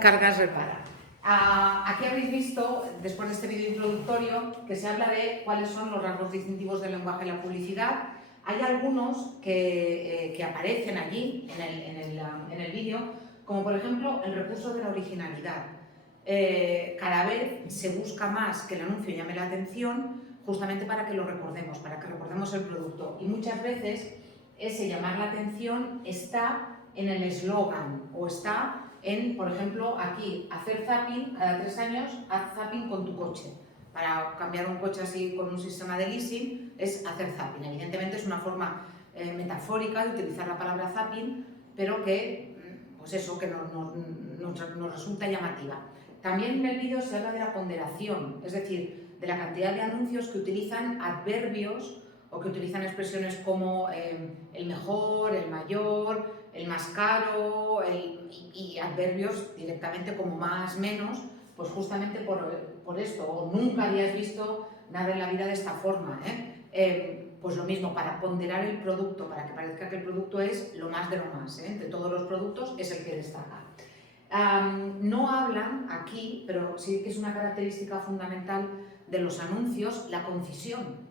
cargas repara. Aquí habéis visto, después de este vídeo introductorio, que se habla de cuáles son los rasgos distintivos del lenguaje en la publicidad. Hay algunos que aparecen allí en el vídeo, como por ejemplo el recurso de la originalidad. Cada vez se busca más que el anuncio llame la atención, justamente para que lo recordemos, para que recordemos el producto. Y muchas veces ese llamar la atención está en el eslogan o está en, por ejemplo, aquí, hacer zapping, cada 3 años, haz zapping con tu coche. Para cambiar un coche así con un sistema de leasing es hacer zapping. Evidentemente es una forma metafórica de utilizar la palabra zapping, pero que, pues eso, que nos resulta llamativa. También en el vídeo se habla de la ponderación, es decir, de la cantidad de anuncios que utilizan adverbios o que utilizan expresiones como el mejor, el mayor, el más caro y adverbios directamente como más, menos, pues justamente por esto, o nunca habías visto nada en la vida de esta forma, pues lo mismo, para ponderar el producto, para que parezca que el producto es lo más de lo más, entre todos los productos es el que destaca. No hablan aquí, pero sí que es una característica fundamental de los anuncios, la concisión.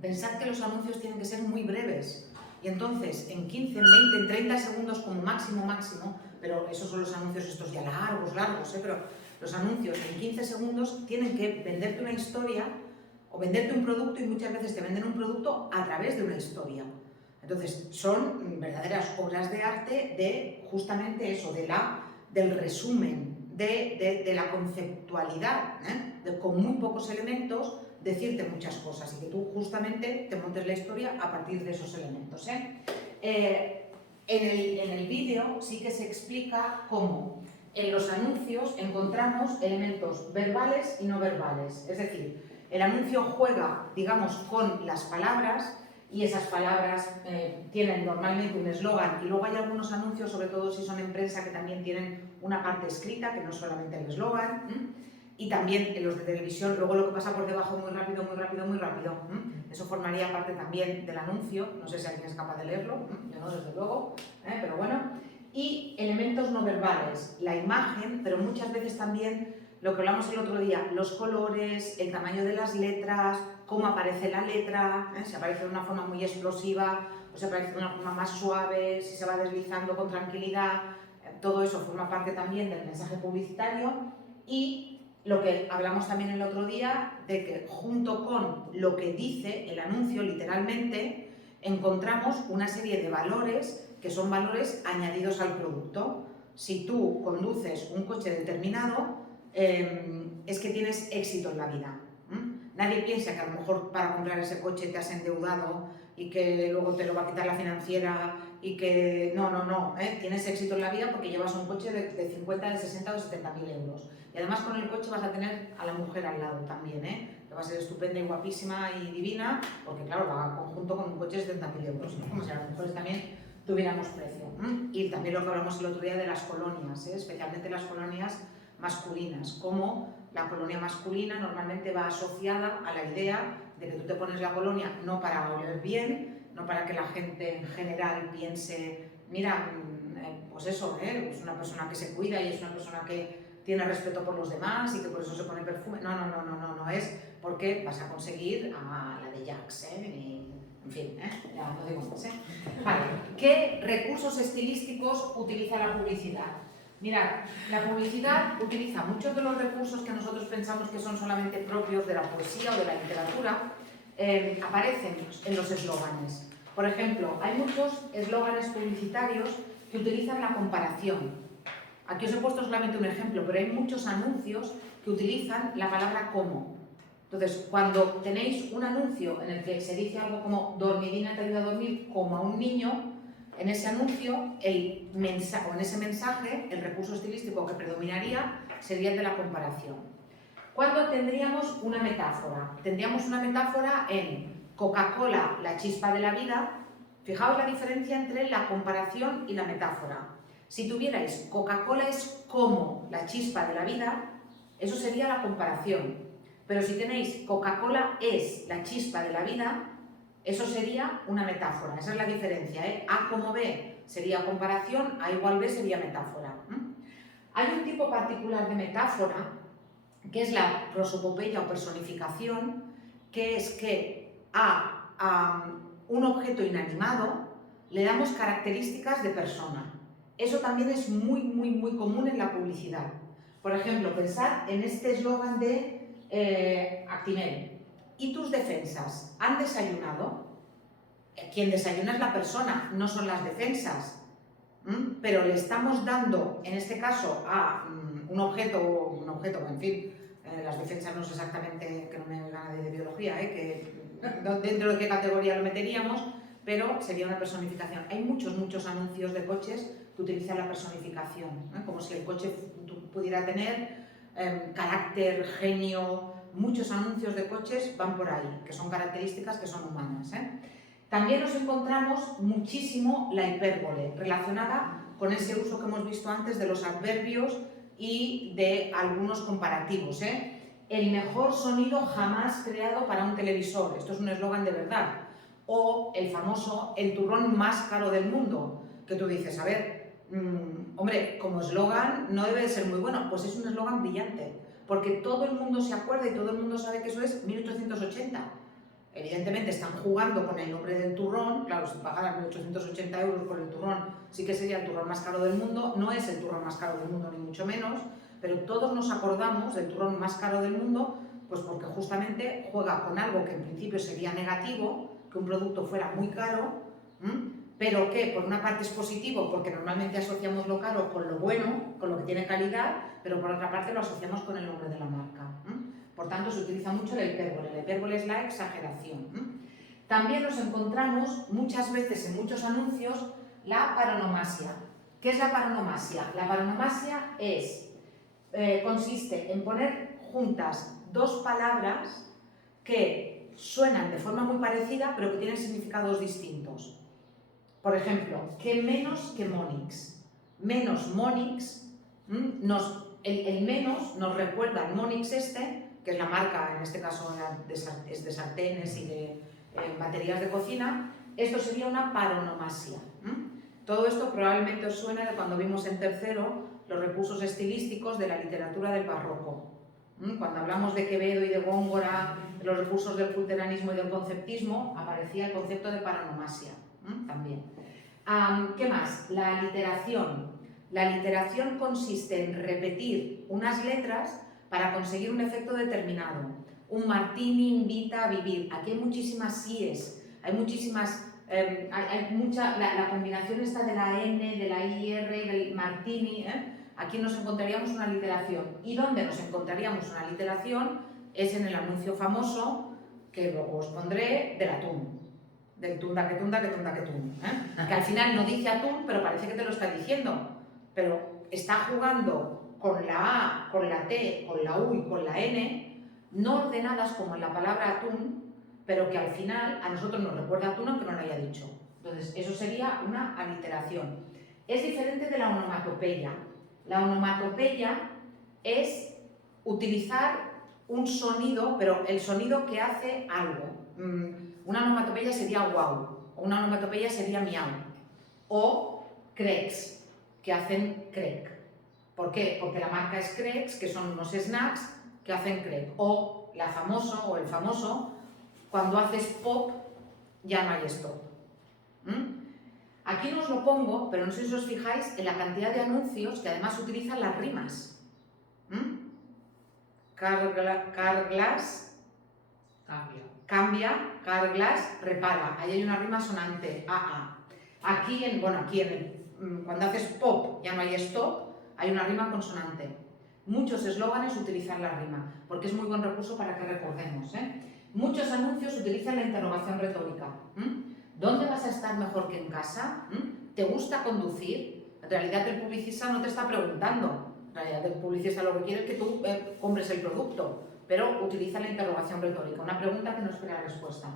Pensad que los anuncios tienen que ser muy breves y entonces en 15, en 20, en 30 segundos como máximo, pero esos son los anuncios estos ya largos, pero los anuncios en 15 segundos tienen que venderte una historia o venderte un producto, y muchas veces te venden un producto a través de una historia. Entonces son verdaderas obras de arte de justamente eso, del resumen, de la conceptualidad, con muy pocos elementos decirte muchas cosas y que tú justamente te montes la historia a partir de esos elementos. En el vídeo sí que se explica cómo en los anuncios encontramos elementos verbales y no verbales, es decir, el anuncio juega, digamos, con las palabras, y esas palabras tienen normalmente un eslogan, y luego hay algunos anuncios, sobre todo si son en prensa, que también tienen una parte escrita, que no es solamente el eslogan, y también en los de televisión, luego lo que pasa por debajo muy rápido, eso formaría parte también del anuncio, no sé si alguien es capaz de leerlo, yo no, desde luego, pero bueno. Y elementos no verbales, la imagen, pero muchas veces también lo que hablamos el otro día, los colores, el tamaño de las letras, cómo aparece la letra, si aparece de una forma muy explosiva o si aparece de una forma más suave, si se va deslizando con tranquilidad, todo eso forma parte también del mensaje publicitario. Y lo que hablamos también el otro día, de que junto con lo que dice el anuncio, literalmente, encontramos una serie de valores que son valores añadidos al producto. Si tú conduces un coche determinado, es que tienes éxito en la vida. Nadie piensa que a lo mejor para comprar ese coche te has endeudado y que luego te lo va a quitar la financiera y que no, tienes éxito en la vida porque llevas un coche de 50, de 60 o de 70.000 euros. Y además con el coche vas a tener a la mujer al lado también, que va a ser estupenda y guapísima y divina, porque claro, va conjunto con un coche de 70.000 euros, ¿no? Como si a las mujeres también tuviéramos precio. Y también lo que hablamos el otro día de las colonias, especialmente las colonias masculinas, como la colonia masculina normalmente va asociada a la idea de que tú te pones la colonia no para oler bien, no para que la gente en general piense, mira, pues eso, es una persona que se cuida y es una persona que tiene respeto por los demás y que por eso se pone perfume. No es porque vas a conseguir a la de Jax, en fin, ya no digo más. Vale, ¿qué recursos estilísticos utiliza la publicidad? Mirad, la publicidad utiliza muchos de los recursos que nosotros pensamos que son solamente propios de la poesía o de la literatura, aparecen en los eslóganes. Por ejemplo, hay muchos eslóganes publicitarios que utilizan la comparación. Aquí os he puesto solamente un ejemplo, pero hay muchos anuncios que utilizan la palabra como. Entonces, cuando tenéis un anuncio en el que se dice algo como dormidina te ayuda a dormir como a un niño, en ese anuncio, en ese mensaje, el recurso estilístico que predominaría sería el de la comparación. ¿Cuándo tendríamos una metáfora? Tendríamos una metáfora en Coca-Cola, la chispa de la vida. Fijaos la diferencia entre la comparación y la metáfora. Si tuvierais Coca-Cola es como la chispa de la vida, eso sería la comparación. Pero si tenéis Coca-Cola es la chispa de la vida, eso sería una metáfora. Esa es la diferencia. A como B sería comparación, A igual B sería metáfora. Hay un tipo particular de metáfora, que es la prosopopeya o personificación, que es que a un objeto inanimado le damos características de persona. Eso también es muy, muy, muy común en la publicidad. Por ejemplo, pensad en este eslogan de Actimel. ¿Y tus defensas han desayunado? Quien desayuna es la persona, no son las defensas. Pero le estamos dando, en este caso, a un objeto, en fin, las defensas no sé exactamente, que no me gana de biología, dentro de qué categoría lo meteríamos, pero sería una personificación. Hay muchos anuncios de coches que utilizan la personificación, como si el coche pudiera tener carácter, genio. Muchos anuncios de coches van por ahí, que son características que son humanas. También nos encontramos muchísimo la hipérbole, relacionada con ese uso que hemos visto antes de los adverbios y de algunos comparativos. El mejor sonido jamás creado para un televisor. Esto es un eslogan de verdad. O el famoso, el turrón más caro del mundo, que tú dices, a ver, hombre, como eslogan no debe de ser muy bueno. Pues es un eslogan brillante, porque todo el mundo se acuerda y todo el mundo sabe que eso es 1880. Evidentemente están jugando con el nombre del turrón, claro, si pagaran 1.880 euros por el turrón, sí que sería el turrón más caro del mundo, no es el turrón más caro del mundo ni mucho menos, pero todos nos acordamos del turrón más caro del mundo, pues porque justamente juega con algo que en principio sería negativo, que un producto fuera muy caro, pero que por una parte es positivo porque normalmente asociamos lo caro con lo bueno, con lo que tiene calidad, pero por otra parte lo asociamos con el nombre de la marca. Por tanto, se utiliza mucho la hipérbole. La hipérbole es la exageración. También nos encontramos muchas veces en muchos anuncios la paronomasia. ¿Qué es la paronomasia? La paronomasia consiste en poner juntas dos palabras que suenan de forma muy parecida, pero que tienen significados distintos. Por ejemplo, ¿qué menos que Monix? Menos Monix, el menos nos recuerda al Monix que es la marca, en este caso es de sartenes y de baterías de cocina. Esto sería una paronomasia. Todo esto probablemente os suena de cuando vimos en tercero los recursos estilísticos de la literatura del barroco. Cuando hablamos de Quevedo y de Góngora, los recursos del culteranismo y del conceptismo, aparecía el concepto de paronomasia también. ¿Qué más? La aliteración. La aliteración consiste en repetir unas letras para conseguir un efecto determinado. Un martini invita a vivir. Aquí hay muchísimas síes, hay muchísimas... la combinación esta de la N, de la IR, del martini. Aquí nos encontraríamos una literación. ¿Y dónde nos encontraríamos una literación? Es en el anuncio famoso, que luego os pondré, del atún. Del tunda que tunda que tunda que tun. Que al final no dice atún, pero parece que te lo está diciendo. Pero está jugando con la A, con la T, con la U y con la N, no ordenadas como en la palabra atún, pero que al final a nosotros nos recuerda atún aunque no lo haya dicho. Entonces, eso sería una aliteración. Es diferente de la onomatopeya. La onomatopeya es utilizar un sonido, pero el sonido que hace algo. Una onomatopeya sería wow, o una onomatopeya sería miau, o creks, que hacen crec. ¿Por qué? Porque la marca es Creks, que son unos snacks que hacen crec. O la famoso o el famoso, cuando haces pop ya no hay stop. Aquí no os lo pongo, pero no sé si os fijáis en la cantidad de anuncios que además utilizan las rimas. Carglass cambia, Carglass repara. Ahí hay una rima sonante, AA. Aquí, cuando haces pop ya no hay stop, hay una rima consonante. Muchos eslóganes utilizan la rima, porque es muy buen recurso para que recordemos. Muchos anuncios utilizan la interrogación retórica. ¿Dónde vas a estar mejor que en casa? ¿Te gusta conducir? En realidad el publicista no te está preguntando. En realidad el publicista lo que quiere es que tú compres el producto, pero utiliza la interrogación retórica, una pregunta que no espera respuesta.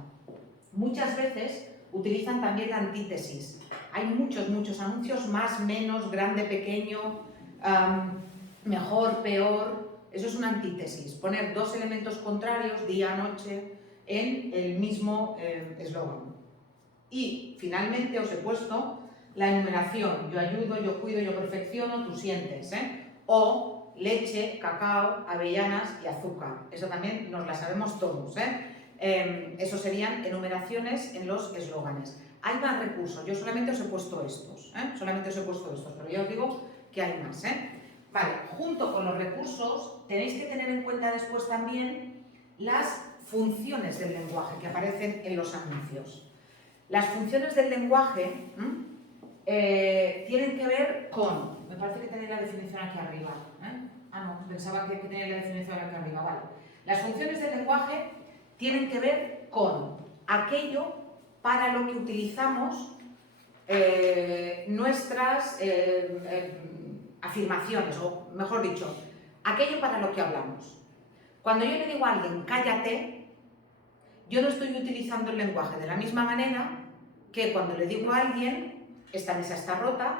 Muchas veces utilizan también la antítesis. Hay muchos anuncios, más, menos, grande, pequeño, mejor, peor. Eso es una antítesis, poner dos elementos contrarios, día, noche, en el mismo eslogan. Y finalmente os he puesto la enumeración. Yo ayudo, yo cuido, yo perfecciono, tú sientes. O leche, cacao, avellanas y azúcar. Eso también nos la sabemos todos, eso serían enumeraciones en los eslóganes. Hay más recursos, yo solamente os he puesto estos, pero ya os digo que hay más, Vale, junto con los recursos tenéis que tener en cuenta después también las funciones del lenguaje que aparecen en los anuncios. Las funciones del lenguaje tienen que ver con... Me parece que tenéis la definición aquí arriba. Ah, no, pensaba que tenéis la definición aquí arriba. Vale. Las funciones del lenguaje tienen que ver con aquello para lo que utilizamos nuestras afirmaciones, o mejor dicho, aquello para lo que hablamos. Cuando yo le digo a alguien, cállate, yo no estoy utilizando el lenguaje de la misma manera que cuando le digo a alguien, esta mesa está rota,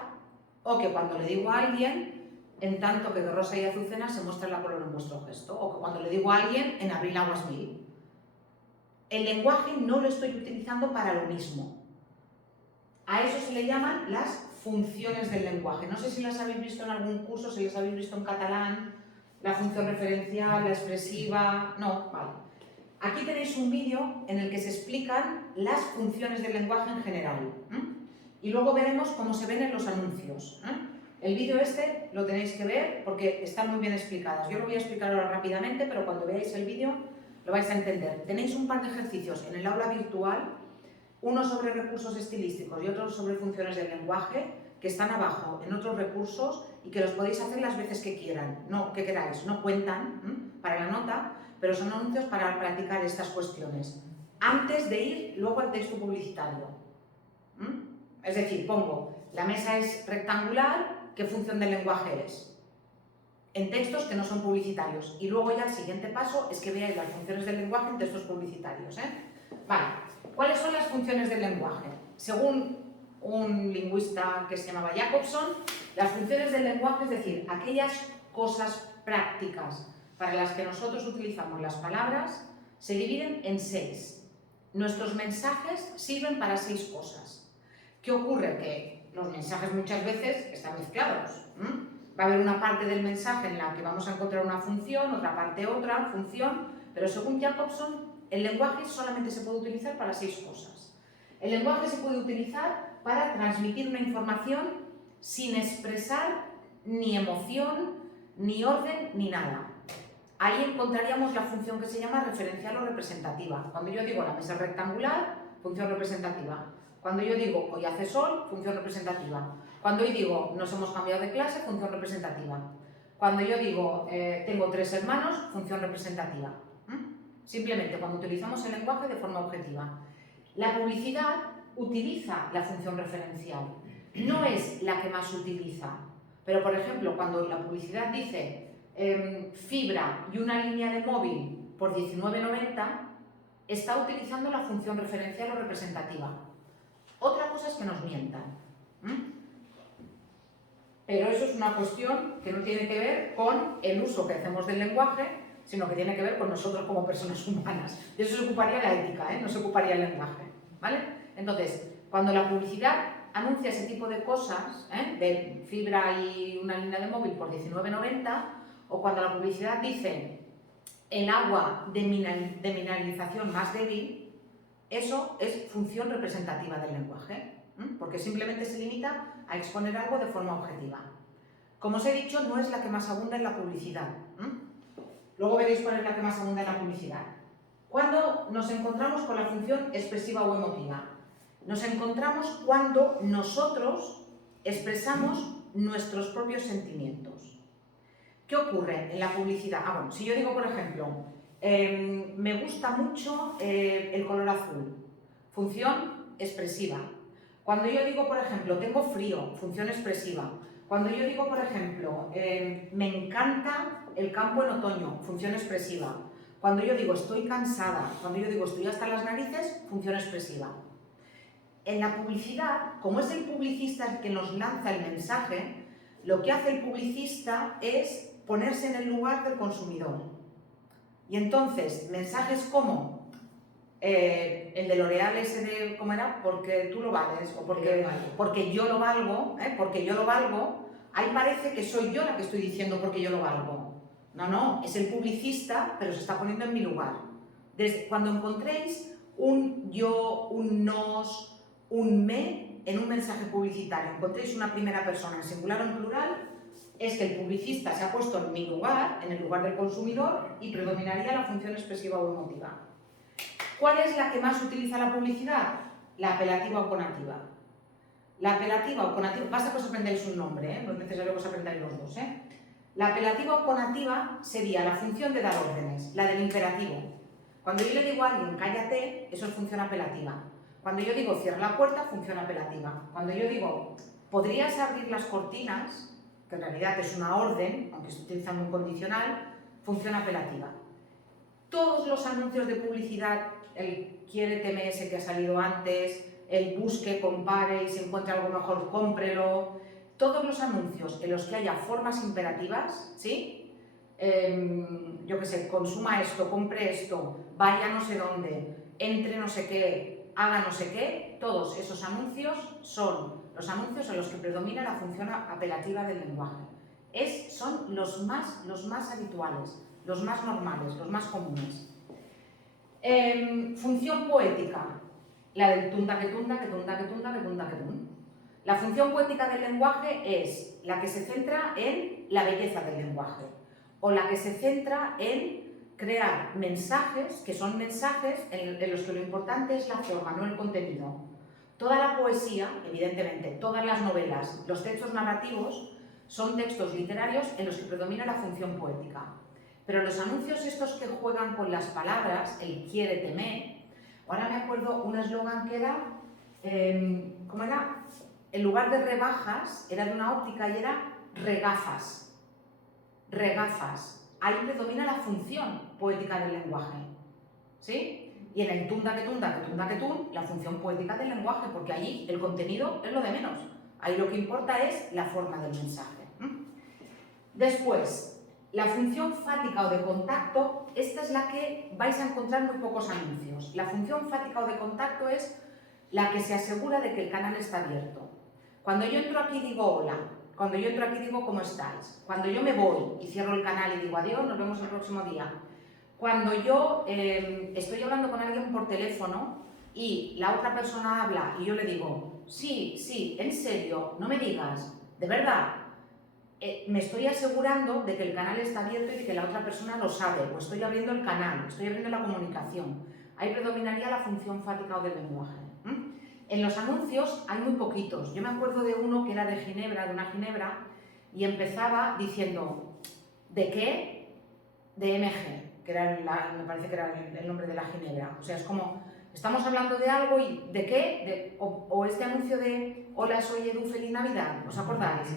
o que cuando le digo a alguien, en tanto que de rosa y azucena se muestra la color en vuestro gesto, o que cuando le digo a alguien, en abril aguas mil. El lenguaje no lo estoy utilizando para lo mismo. A eso se le llaman las funciones del lenguaje. No sé si las habéis visto en algún curso, si las habéis visto en catalán, la función referencial, la expresiva... No, vale. Aquí tenéis un vídeo en el que se explican las funciones del lenguaje en general. Y luego veremos cómo se ven en los anuncios. El vídeo este lo tenéis que ver porque están muy bien explicadas. Yo lo voy a explicar ahora rápidamente, pero cuando veáis el vídeo lo vais a entender. Tenéis un par de ejercicios en el aula virtual, uno sobre recursos estilísticos y otro sobre funciones del lenguaje, que están abajo en otros recursos y que los podéis hacer las veces que quieran, no que queráis, no cuentan para la nota, pero son anuncios para practicar estas cuestiones. Antes de ir luego al texto publicitario. Es decir, pongo, la mesa es rectangular, ¿qué función del lenguaje es? En textos que no son publicitarios. Y luego ya el siguiente paso es que veáis las funciones del lenguaje en textos publicitarios. Vale, ¿cuáles son las funciones del lenguaje? Según un lingüista que se llamaba Jacobson, las funciones del lenguaje, es decir, aquellas cosas prácticas para las que nosotros utilizamos las palabras, se dividen en 6. Nuestros mensajes sirven para 6 cosas. ¿Qué ocurre? Que los mensajes muchas veces están mezclados. Va a haber una parte del mensaje en la que vamos a encontrar una función, otra parte otra función, pero según Jacobson, el lenguaje solamente se puede utilizar para 6 cosas. El lenguaje se puede utilizar para transmitir una información sin expresar ni emoción, ni orden, ni nada. Ahí encontraríamos la función que se llama referencial o representativa. Cuando yo digo la mesa rectangular, función representativa. Cuando yo digo hoy hace sol, función representativa. Cuando yo digo nos hemos cambiado de clase, función representativa. Cuando yo digo tengo 3 hermanos, función representativa. Simplemente cuando utilizamos el lenguaje de forma objetiva. La publicidad utiliza la función referencial. No es la que más utiliza. Pero, por ejemplo, cuando la publicidad dice fibra y una línea de móvil por 19,90, está utilizando la función referencial o representativa. Otra cosa es que nos mientan. Pero eso es una cuestión que no tiene que ver con el uso que hacemos del lenguaje, sino que tiene que ver con nosotros como personas humanas. De eso se ocuparía la ética, no se ocuparía el lenguaje. ¿Vale? Entonces, cuando la publicidad anuncia ese tipo de cosas, de fibra y una línea de móvil por 19,90, o cuando la publicidad dice el agua de mineralización más débil, eso es función representativa del lenguaje, porque simplemente se limita a exponer algo de forma objetiva. Como os he dicho, no es la que más abunda en la publicidad. Luego veréis cuál es la que más abunda en la publicidad. Cuando nos encontramos con la función expresiva o emotiva, nos encontramos cuando nosotros expresamos nuestros propios sentimientos. ¿Qué ocurre en la publicidad? Bueno, si yo digo, por ejemplo, me gusta mucho el color azul, función expresiva. Cuando yo digo, por ejemplo, tengo frío, función expresiva. Cuando yo digo, por ejemplo, me encanta el campo en otoño, función expresiva. Cuando yo digo estoy cansada, cuando yo digo estoy hasta las narices, función expresiva. En la publicidad, como es el publicista el que nos lanza el mensaje, lo que hace el publicista es ponerse en el lugar del consumidor. Y entonces, mensajes como el de L'Oreal ese de, ¿cómo era? Porque tú lo vales, o porque yo lo valgo, ahí parece que soy yo la que estoy diciendo porque yo lo valgo. No, no, es el publicista, pero se está poniendo en mi lugar. Cuando encontréis un yo, un nos, un me en un mensaje publicitario, encontréis una primera persona en singular o en plural, es que el publicista se ha puesto en mi lugar, en el lugar del consumidor, y predominaría la función expresiva o emotiva. ¿Cuál es la que más utiliza la publicidad? La apelativa o conativa. La apelativa o conativa, basta que os aprendáis un nombre, no es necesario que os aprendáis los dos. La apelativa o conativa sería la función de dar órdenes, la del imperativo. Cuando yo le digo a alguien cállate, eso es función apelativa. Cuando yo digo cierra la puerta, función apelativa. Cuando yo digo podrías abrir las cortinas, que en realidad es una orden, aunque estoy utilizando un condicional, función apelativa. Todos los anuncios de publicidad, el quiérete ese que ha salido antes, el busque, compare y si encuentra algo mejor, cómprelo. Todos los anuncios en los que haya formas imperativas, ¿sí? Yo qué sé, consuma esto, compre esto, vaya no sé dónde, entre no sé qué, haga no sé qué, todos esos anuncios son los anuncios en los que predomina la función apelativa del lenguaje. Son los más habituales, los más normales, los más comunes. Función poética, la del tunda que tunda, que tunda que tunda, que tunda que tun. La función poética del lenguaje es la que se centra en la belleza del lenguaje o la que se centra en crear mensajes, que son mensajes en los que lo importante es la forma, no el contenido. Toda la poesía, evidentemente, todas las novelas, los textos narrativos son textos literarios en los que predomina la función poética. Pero los anuncios estos que juegan con las palabras, el quiéreteme, ahora me acuerdo un eslogan que era, ¿cómo era? En lugar de rebajas, era de una óptica y era regafas. Regafas. Ahí predomina la función poética del lenguaje. ¿Sí? Y en el tunda que tunda, que tunda que tun, la función poética del lenguaje, porque allí el contenido es lo de menos. Ahí lo que importa es la forma del mensaje. Después, la función fática o de contacto, esta es la que vais a encontrar muy pocos anuncios. La función fática o de contacto es la que se asegura de que el canal está abierto. Cuando yo entro aquí digo hola, cuando yo entro aquí digo ¿cómo estáis? Cuando yo me voy y cierro el canal y digo adiós, nos vemos el próximo día. Cuando yo estoy hablando con alguien por teléfono y la otra persona habla y yo le digo sí, en serio, no me digas, de verdad, me estoy asegurando de que el canal está abierto y de que la otra persona lo sabe, o estoy abriendo el canal, estoy abriendo la comunicación. Ahí predominaría la función fática o del lenguaje. En los anuncios hay muy poquitos. Yo me acuerdo de uno que era de Ginebra, de una Ginebra, y empezaba diciendo ¿de qué? De MG, que era me parece que era el nombre de la Ginebra. O sea, es como, estamos hablando de algo y ¿de qué? O este anuncio de hola, soy Edu, feliz Navidad, ¿os acordáis?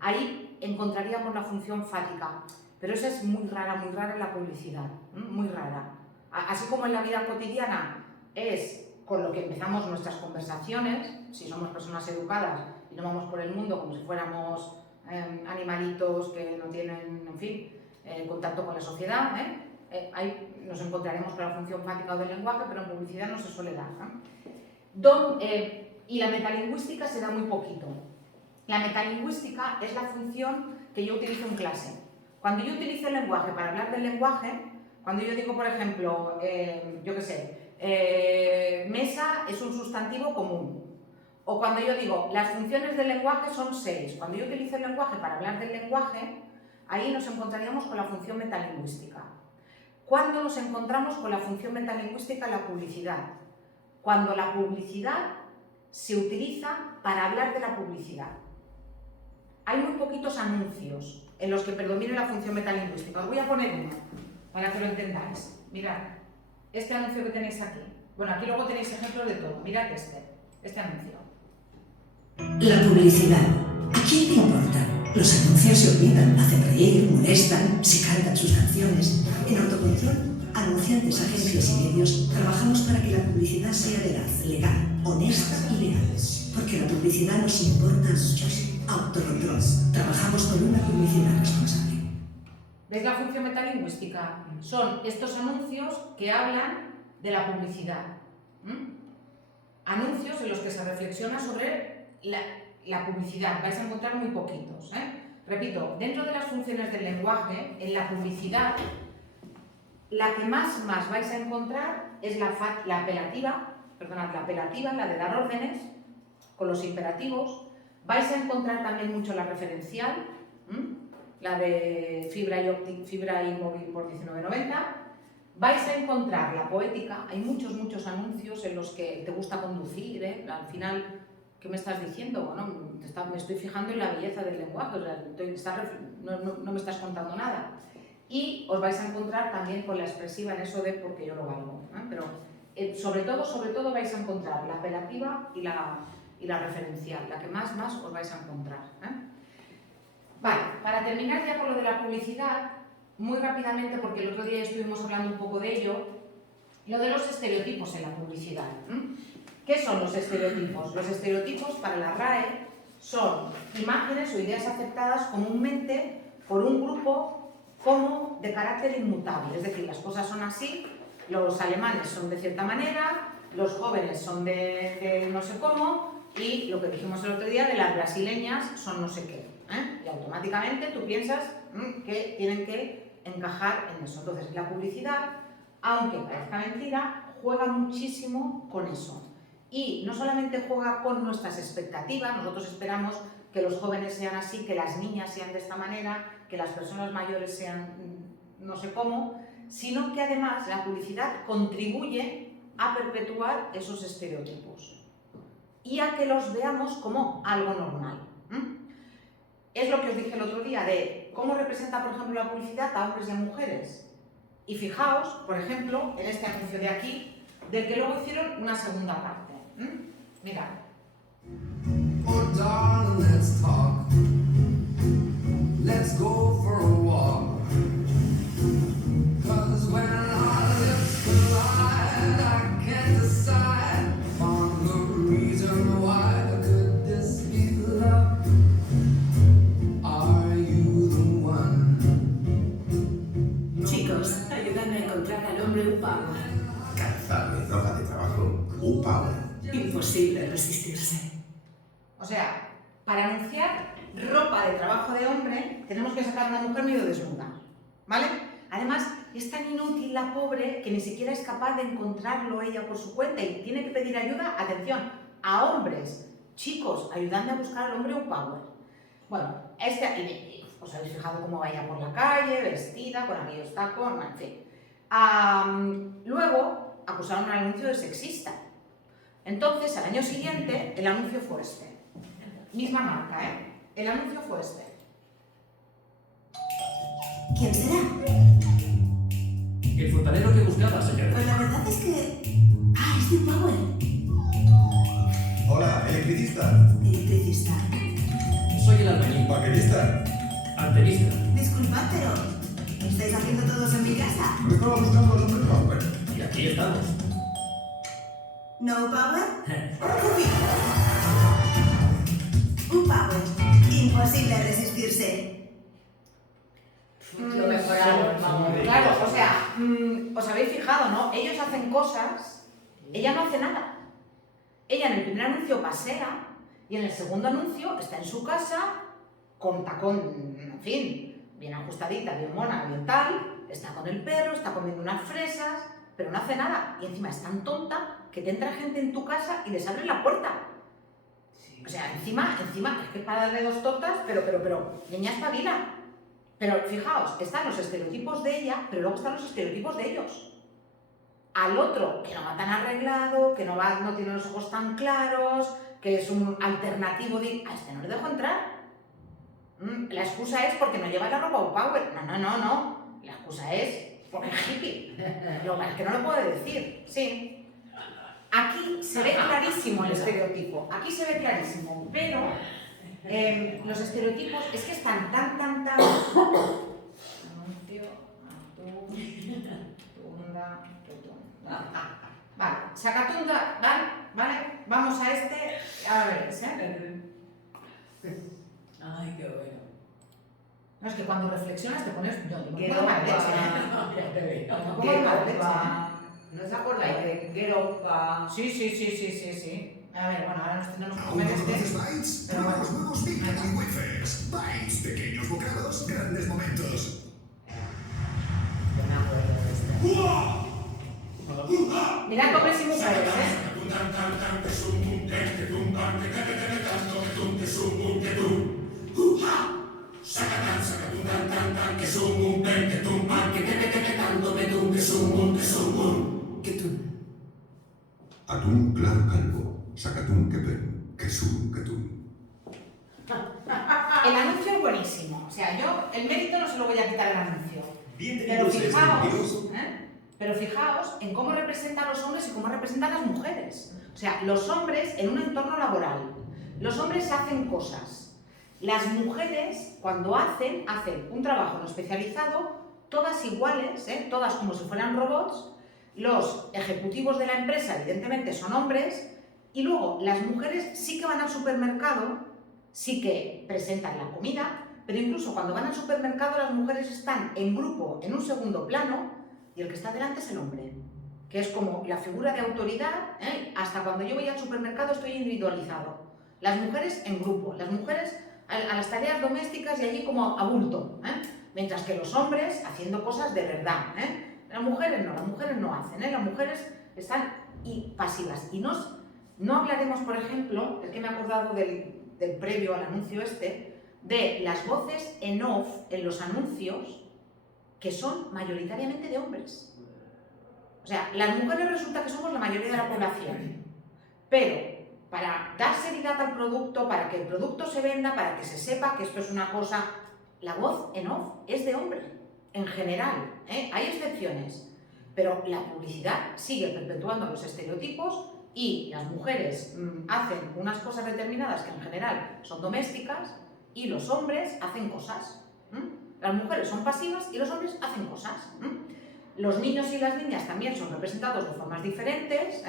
Ahí encontraríamos la función fática, pero esa es muy rara en la publicidad, muy rara. Así como en la vida cotidiana es con lo que empezamos nuestras conversaciones, si somos personas educadas y no vamos por el mundo como si fuéramos animalitos que no tienen, en fin, contacto con la sociedad, ahí nos encontraremos con la función fática o del lenguaje, pero en publicidad no se suele dar. Y la metalingüística se da muy poquito. La metalingüística es la función que yo utilizo en clase. Cuando yo utilizo el lenguaje para hablar del lenguaje, cuando yo digo, por ejemplo, yo qué sé, mesa es un sustantivo común. O cuando yo digo, las funciones del lenguaje son 6. Cuando yo utilizo el lenguaje para hablar del lenguaje, ahí nos encontraríamos con la función metalingüística. ¿Cuándo nos encontramos con la función metalingüística en la publicidad? Cuando la publicidad se utiliza para hablar de la publicidad. Hay muy poquitos anuncios en los que predomine la función metalingüística. Os voy a poner uno para que lo entendáis. Mirad, este anuncio que tenéis aquí. Bueno, aquí luego tenéis ejemplos de todo. Mirad este anuncio. La publicidad. ¿A quién le importa? Los anuncios se olvidan, hacen reír, molestan, se cargan sus canciones. En Autocontrol, anunciantes, agencias y medios, trabajamos para que la publicidad sea veraz, legal, honesta y leal. Porque la publicidad nos importa a muchos. Autocontrol. Trabajamos por una publicidad responsable. ¿Veis la función metalingüística? Son estos anuncios que hablan de la publicidad. Anuncios en los que se reflexiona sobre la publicidad. Vais a encontrar muy poquitos. repito, dentro de las funciones del lenguaje, en la publicidad, la que más vais a encontrar es la apelativa, la de dar órdenes, con los imperativos. Vais a encontrar también mucho la referencial, la de fibra y móvil por 19,90. Vais a encontrar la poética, hay muchos anuncios en los que te gusta conducir, ¿eh? Al final, ¿qué me estás diciendo? Bueno, me estoy fijando en la belleza del lenguaje, o sea, no me estás contando nada. Y os vais a encontrar también con la expresiva en eso de porque yo lo valgo, ¿eh? Pero sobre todo vais a encontrar la apelativa y la referencial, la que más os vais a encontrar, ¿eh? Vale, para terminar ya con lo de la publicidad, muy rápidamente, porque el otro día estuvimos hablando un poco de ello, lo de los estereotipos en la publicidad. ¿Qué son los estereotipos? Los estereotipos, para la RAE, son imágenes o ideas aceptadas comúnmente por un grupo como de carácter inmutable, es decir, las cosas son así, los alemanes son de cierta manera, los jóvenes son de no sé cómo, y lo que dijimos el otro día de las brasileñas son no sé qué, ¿eh? Y automáticamente tú piensas que tienen que encajar en eso. Entonces, la publicidad, aunque parezca mentira, juega muchísimo con eso. Y no solamente juega con nuestras expectativas, nosotros esperamos que los jóvenes sean así, que las niñas sean de esta manera, que las personas mayores sean no sé cómo, sino que además la publicidad contribuye a perpetuar esos estereotipos y a que los veamos como algo normal. Es lo que os dije el otro día de cómo representa, por ejemplo, la publicidad a hombres y a mujeres. Y fijaos, por ejemplo, en este anuncio de aquí, del que luego hicieron una segunda parte. Mirad. Oh, darling, let's talk. Let's go for a walk. 'Cause when our lips collide, I can't decide on the reason why. Could this be love? Are you the one? Chicos, ayúdame a encontrar al hombre U-Power. Calzado y ropa de trabajo U-Power. Imposible resistirse. O sea, para anunciar ropa de trabajo de hombre, tenemos que sacar a una mujer medio desnuda, ¿vale? Además, es tan inútil la pobre que ni siquiera es capaz de encontrarlo ella por su cuenta y tiene que pedir ayuda, atención, a hombres. Chicos, ayudadme a buscar al hombre U-Power. Bueno, os habéis fijado cómo vaya por la calle, vestida, con aquellos tacos, en fin. Luego, acusaron al anuncio de sexista. Entonces, al año siguiente, el anuncio fue este. Misma marca, ¿eh? El anuncio fue este. ¿Quién será? El fontanero que buscaba, señor. Pues la verdad es que... es de U-Power. Hola, electricista. Electricista. Soy el albañil. Baquerista. Antenista. Disculpad, pero... ¿estáis haciendo todos en mi casa? Me estaba buscando al hombre Power. Y aquí estamos. ¿No U-Power? U-Power. Imposible resistirse. Lo mejoraron, vamos. Claro, o sea, os habéis fijado, ¿no? Ellos hacen cosas, ella no hace nada. Ella en el primer anuncio pasea y en el segundo anuncio está en su casa con tacón, en fin, bien ajustadita, bien mona, bien tal, está con el perro, está comiendo unas fresas, pero no hace nada. Y encima es tan tonta que te entra gente en tu casa y les abre la puerta. O sea, encima, es que es para darle dos tortas, pero, niña espabila. Pero fijaos, están los estereotipos de ella, pero luego están los estereotipos de ellos. Al otro, que no va tan arreglado, que no tiene los ojos tan claros, que es un alternativo de... A este no le dejo entrar. La excusa es porque no lleva la ropa U-Power. No. La excusa es porque es hippie. Lo que no lo puede decir, sí. Aquí se ve clarísimo el estereotipo, aquí se ve clarísimo, pero los estereotipos es que están tan... Anuncio, tunda, vale, sacatunda, vale, vamos a este, a ver, Ay, qué bueno. No, es que cuando reflexionas te pones... Yo digo, Qué ¿cómo de mala leche? ¿Cómo de mala leche? ¿No os acordáis de Geropa? Sí. A ver, bueno, ahora nos tenemos que ¿Aún comer no conoces este. Bites? Pero Prueba bueno. los nuevos Big Mac Wafers. Bites, pequeños bocados, grandes momentos. Yo me acuerdo de este. Mirad hombres y mujeres, Atún claro calvo, sacatún quepen, quesum quetún. El anuncio es buenísimo. O sea, yo el mérito no se lo voy a quitar al anuncio. Bien Pero tenidos fijaos, pero fijaos en cómo representan a los hombres y cómo representan a las mujeres. O sea, los hombres en un entorno laboral. Los hombres hacen cosas. Las mujeres, cuando hacen un trabajo no especializado, todas iguales, todas como si fueran robots. Los ejecutivos de la empresa, evidentemente, son hombres. Y luego, las mujeres sí que van al supermercado, sí que presentan la comida, pero incluso cuando van al supermercado las mujeres están en grupo, en un segundo plano, y el que está delante es el hombre, que es como la figura de autoridad. Hasta cuando yo voy al supermercado estoy individualizado. Las mujeres en grupo, las mujeres a las tareas domésticas y allí como a bulto, mientras que los hombres haciendo cosas de verdad. Las mujeres no hacen, las mujeres están pasivas. Y no hablaremos, por ejemplo, es que me he acordado del previo al anuncio de las voces en off en los anuncios que son mayoritariamente de hombres. O sea, las mujeres resulta que somos la mayoría de la población, pero para dar seriedad al producto, para que el producto se venda, para que se sepa que esto es una cosa, la voz en off es de hombre, en general, hay excepciones, pero la publicidad sigue perpetuando los estereotipos y las mujeres hacen unas cosas determinadas que en general son domésticas y los hombres hacen cosas. Las mujeres son pasivas y los hombres hacen cosas. Los niños y las niñas también son representados de formas diferentes.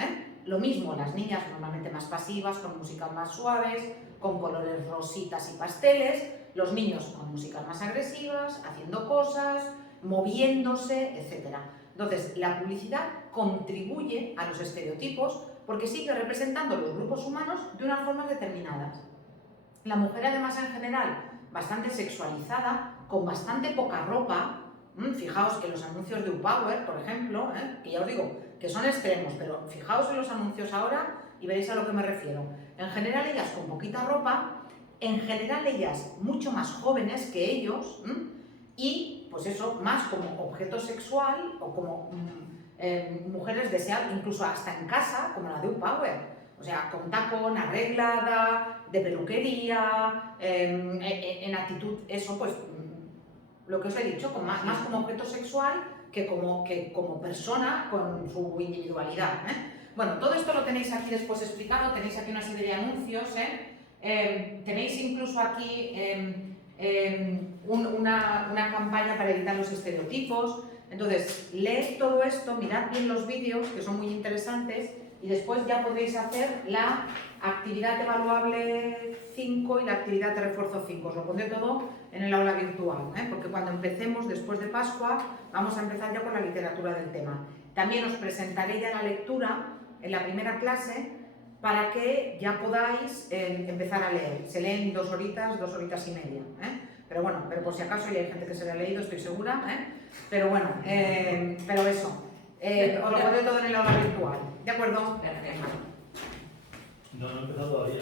Lo mismo, las niñas normalmente más pasivas, con músicas más suaves, con colores rositas y pasteles. Los niños con músicas más agresivas, haciendo cosas, moviéndose, etc. Entonces, la publicidad contribuye a los estereotipos porque sigue representando los grupos humanos de unas formas determinadas. La mujer, además, en general, bastante sexualizada, con bastante poca ropa. Fijaos que los anuncios de UPower, por ejemplo, que ya os digo que son extremos, pero fijaos en los anuncios ahora y veréis a lo que me refiero. En general ellas con poquita ropa, en general ellas mucho más jóvenes que ellos y pues eso, más como objeto sexual o como mujeres deseadas, incluso hasta en casa, como la de UPower. O sea, con tacón, arreglada, de peluquería, en actitud, eso pues, lo que os he dicho, más como objeto sexual que como persona con su individualidad. Bueno, todo esto lo tenéis aquí después explicado, tenéis aquí una serie de anuncios, tenéis incluso aquí una campaña para evitar los estereotipos. Entonces, leed todo esto, mirad bien los vídeos, que son muy interesantes, y después ya podréis hacer la actividad evaluable 5 y la actividad de refuerzo 5. Os lo pondré todo en el aula virtual, porque cuando empecemos, después de Pascua, vamos a empezar ya con la literatura del tema. También os presentaré ya la lectura en la primera clase para que ya podáis empezar a leer. Se leen 2 horitas, 2 horitas y media. Pero bueno, por si acaso ya hay gente que se lo ha leído, estoy segura. Pero bueno, pero eso. Os lo pondré todo en el aula virtual. ¿De acuerdo? No he empezado todavía.